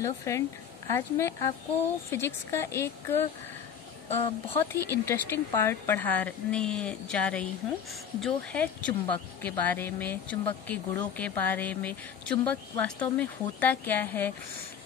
Hello friend, आज मैं आपको फिजिक्स का एक बहुत ही इंटरेस्टिंग पार्ट पढ़ाने जा रही हूँ, जो है चुंबक के बारे में, चुंबक के गुणों के बारे में, चुंबक वास्तव में होता क्या है,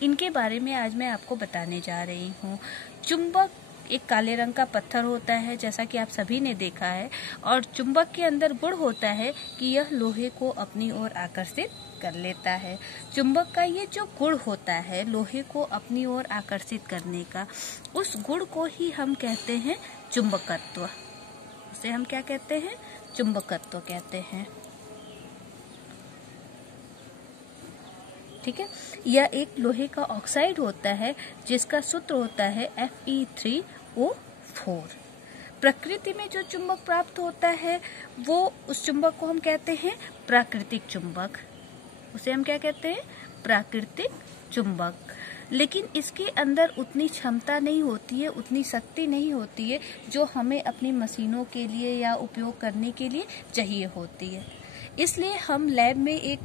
इनके बारे में आज मैं आपको बताने जा रही हूँ। चुंबक एक काले रंग का पत्थर होता है, जैसा कि आप सभी ने देखा है, और चुंबक के अंदर गुण होता है कि यह लोहे को अपनी ओर आकर्षित कर लेता है। चुंबक का ये जो गुण होता है लोहे को अपनी ओर आकर्षित करने का, उस गुण को ही हम कहते हैं चुंबकत्व। उसे हम क्या कहते हैं? चुंबकत्व कहते हैं। ठीक है, यह एक लोहे का ऑक्साइड होता है जिसका सूत्र होता है Fe3O4। प्रकृति में जो चुंबक प्राप्त होता है वो उस चुंबक को हम कहते हैं प्राकृतिक चुंबक। उसे हम क्या कहते हैं? प्राकृतिक चुंबक। लेकिन इसके अंदर उतनी क्षमता नहीं होती है, उतनी शक्ति नहीं होती है जो हमें अपनी मशीनों के लिए या उपयोग करने के लिए चाहिए होती है। इसलिए हम लैब में एक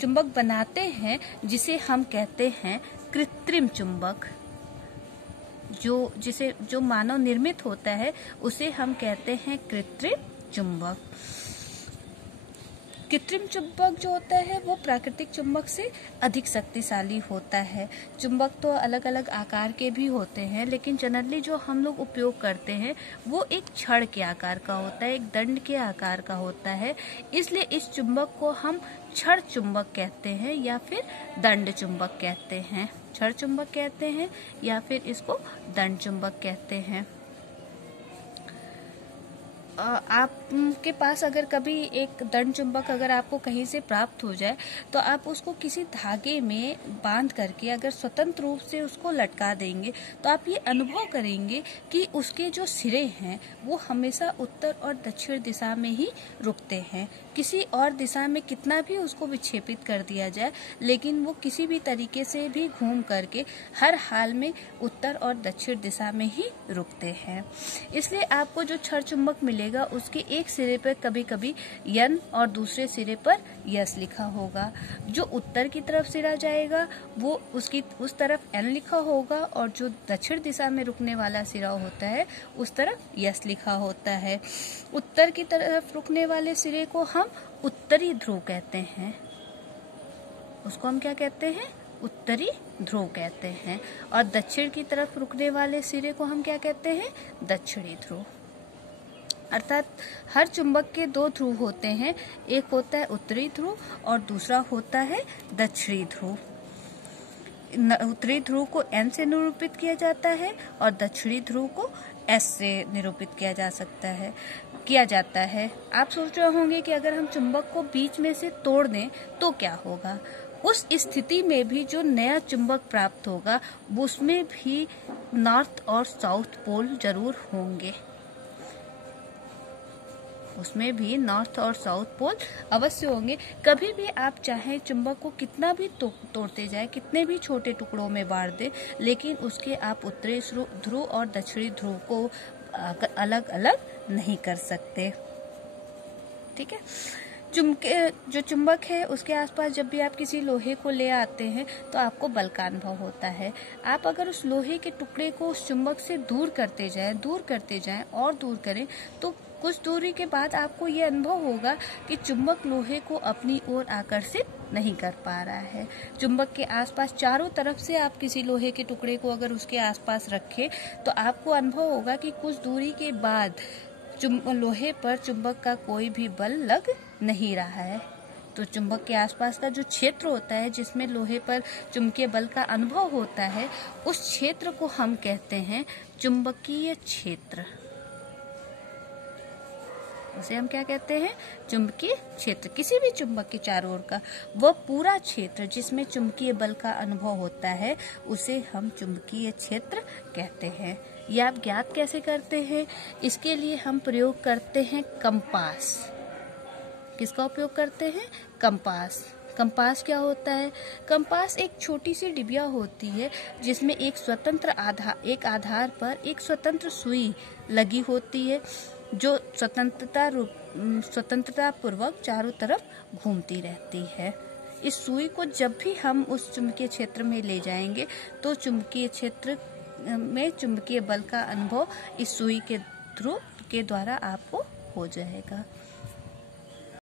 चुंबक बनाते हैं जिसे हम कहते हैं कृत्रिम चुंबक। जो मानव निर्मित होता है उसे हम कहते हैं कृत्रिम चुंबक। कृत्रिम चुंबक जो होता है वो प्राकृतिक चुंबक से अधिक शक्तिशाली होता है। चुंबक तो अलग अलग आकार के भी होते हैं, लेकिन जनरली जो हम लोग उपयोग करते हैं वो एक छड़ के आकार का होता है, एक दंड के आकार का होता है। इसलिए इस चुंबक को हम छड़ चुंबक कहते हैं या फिर दंड चुंबक कहते हैं। छड़ चुंबक कहते हैं या फिर इसको दंड चुंबक कहते हैं। आपके पास अगर कभी एक दंड चुंबक अगर आपको कहीं से प्राप्त हो जाए तो आप उसको किसी धागे में बांध करके अगर स्वतंत्र रूप से उसको लटका देंगे तो आप ये अनुभव करेंगे कि उसके जो सिरे हैं वो हमेशा उत्तर और दक्षिण दिशा में ही रुकते हैं। किसी और दिशा में कितना भी उसको विक्षेपित कर दिया जाए, लेकिन वो किसी भी तरीके से भी घूम करके हर हाल में उत्तर और दक्षिण दिशा में ही रुकते हैं। इसलिए आपको जो छड़ चुंबक मिलेगा उसके एक सिरे पर कभी कभी यन और दूसरे सिरे पर यस लिखा होगा। जो उत्तर की तरफ सिरा जाएगा वो उसकी उस तरफ एन लिखा होगा, और जो दक्षिण दिशा में रुकने वाला सिरा होता है उस तरफ यस लिखा होता है। उत्तर की तरफ रुकने वाले सिरे को हम उत्तरी ध्रुव कहते हैं। उसको हम क्या कहते हैं? उत्तरी ध्रुव कहते हैं। और दक्षिण की तरफ रुकने वाले सिरे को हम क्या कहते हैं? दक्षिणी ध्रुव। अर्थात हर चुंबक के दो ध्रुव होते हैं, एक होता है उत्तरी ध्रुव और दूसरा होता है दक्षिणी ध्रुव। उत्तरी ध्रुव को एन से निरूपित किया जाता है और दक्षिणी ध्रुव को एस से निरूपित किया जाता है। आप सोच रहे होंगे कि अगर हम चुंबक को बीच में से तोड़ दें तो क्या होगा? उस स्थिति में भी जो नया चुंबक प्राप्त होगा उसमें भी नॉर्थ और साउथ पोल जरूर होंगे। उसमें भी नॉर्थ और साउथ पोल अवश्य होंगे। कभी भी आप चाहे चुंबक को कितना भी तोड़ते जाए, कितने भी छोटे टुकड़ों में बांट दे, लेकिन उसके आप उत्तरी ध्रुव और दक्षिणी ध्रुव को अलग अलग नहीं कर सकते। ठीक है, जो चुंबक है उसके आसपास जब भी आप किसी लोहे को ले आते हैं तो आपको बल का अनुभव होता है। आप अगर उस लोहे के टुकड़े को उस चुंबक से दूर करते जाएं और दूर करें तो कुछ दूरी के बाद आपको ये अनुभव होगा कि चुंबक लोहे को अपनी ओर आकर्षित नहीं कर पा रहा है। चुंबक के आसपास चारों तरफ से आप किसी लोहे के टुकड़े को अगर उसके आसपास रखें तो आपको अनुभव होगा कि कुछ दूरी के बाद लोहे पर चुंबक का कोई भी बल लग नहीं रहा है। तो चुंबक के आसपास का जो क्षेत्र होता है जिसमें लोहे पर चुंबकीय बल का अनुभव होता है, उस क्षेत्र को हम कहते हैं चुंबकीय क्षेत्र। उसे हम क्या कहते हैं? चुंबकीय क्षेत्र। किसी भी चुंबक के चारों ओर का वह पूरा क्षेत्र जिसमें चुंबकीय बल का अनुभव होता है उसे हम चुंबकीय क्षेत्र कहते हैं। यह आप ज्ञात कैसे करते हैं? इसके लिए हम प्रयोग करते हैं कंपास। किसका उपयोग करते हैं? कंपास। कंपास क्या होता है? कंपास एक छोटी सी डिबिया होती है जिसमें एक आधार पर एक स्वतंत्र सुई लगी होती है जो स्वतंत्रता पूर्वक चारों तरफ घूमती रहती है। इस सुई को जब भी हम उस चुंबकीय क्षेत्र में ले जाएंगे तो चुंबकीय क्षेत्र में चुंबकीय बल का अनुभव इस सुई के थ्रू के द्वारा आपको हो जाएगा।